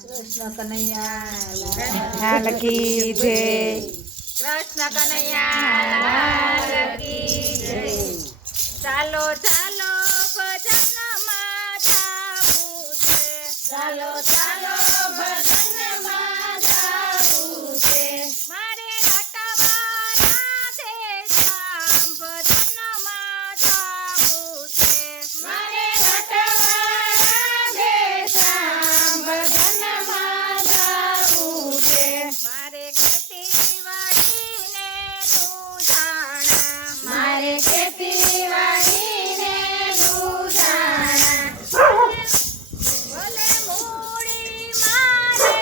કૃષ્ણ કનૈયા લાલ કી જય. કૃષ્ણ કનૈયા લાલ કી જય. ચાલો ચાલો ભજનમાં જાવું છે. ચાલો ચાલો ભજનમાં જાવું છે. મારે રટવા રાધે શ્યામ ભજનમાં જાવું છે. મારે રટવા રાધે શ્યામ ભજનમાં જાવું છે. મારે ખેતીવાડીને તું જાણા. મારે ખેતીવાડીને તું જાણા. ભલે મૂડી મારે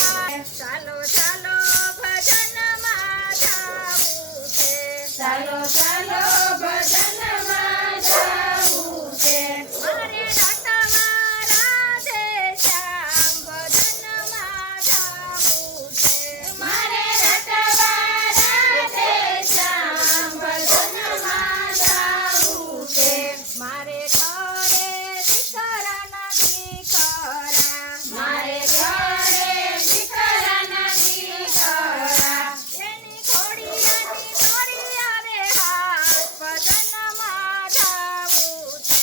હાય. ચાલો ચાલો ભજનમાં જાવું છે. ચાલો ચાલો ભજનમાં જાવું છે. મારે રટવા રાધે શ્યામ ભજનમાં જાવું છે. મારે રટવા રાધે શ્યામ ભજનમાં જાવું છે. મારે ઘરે દીકરા નથી ખરા. મારે ઘરે દીકરા નથી ખરા. એની ઘોડિયાની દોરી આવે હાથ ભજનમાં જાવું છે.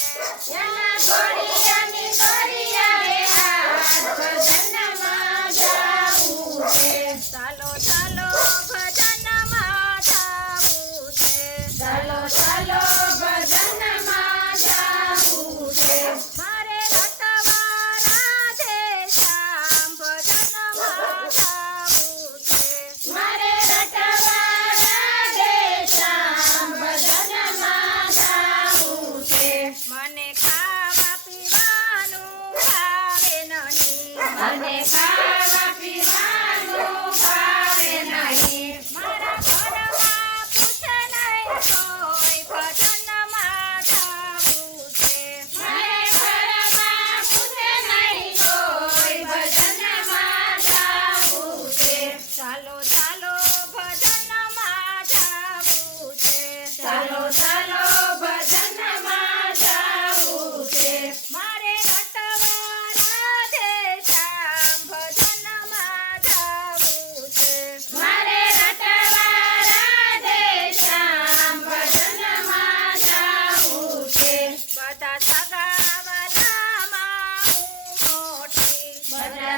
એના ઘોડિયાની દોરી આવે હાથ ભજનમાં જાવું છે. ચાલો ચાલો ભજનમાં જાવું છે. ચાલો ચાલો ભજનમાં જાવું છે. મારે રટવા રાધે શ્યામ ભજનમાં જાવું છે. મારે રટવા રાધે શ્યામ ભજનમાં જાવું છે. મને ખાવા પીવાનું ભાવે નહીં. મને ખાવા પીવાનું ભાવે નહીં. મારા ઘરમાં પૂછે નહીં કોઈ ભજનમાં જાવું છે. મારા ઘરમાં પૂછે નહીં કોઈ ભજનમાં જાવું છે. ચાલો ચાલો ભજનમાં જાવું છે. ચાલો ચાલો ભજનમાં જાવું છે. મારે રટવા રાધે શ્યામ ભજનમાં જાવું છે. મારે રટવા રાધે શ્યામ ભજનમાં જાવું છે. બધા સગાવાલામાં હું મોટી. બધા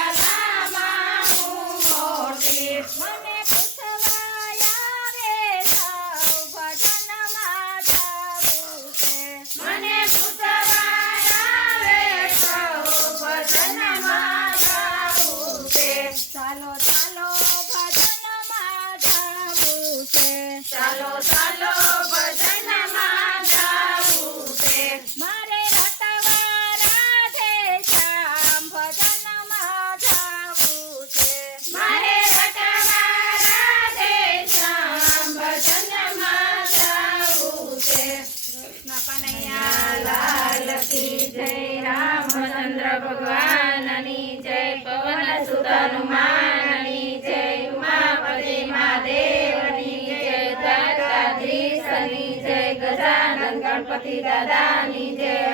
સગાવાલામાં હું મોટી. મને પૂછવા આવે સૌ ભજનમાં જાવું છે. મને પૂછવા આવે સૌ ભજનમાં જાવું છે. ચાલો ચાલો ભજનમાં જાવું છે. ચાલો ચાલો ભજનમાં જાવું છે. મારે રટવા રાધે શ્યામ ભજનમાં જાવું છે. મારે રટવા રાધે શ્યામ ભજનમાં જાવું છે. કૃષ્ણ કનૈયા લાલ કી જય. રામચંદ્ર ભગવાનની જય. પવન સુત હનુમાનની જય. ઉમાપતિ મહાદેવની જય. દ્વારકાધીશની જય. ગજાનન ગણપતિ દાદાની જય.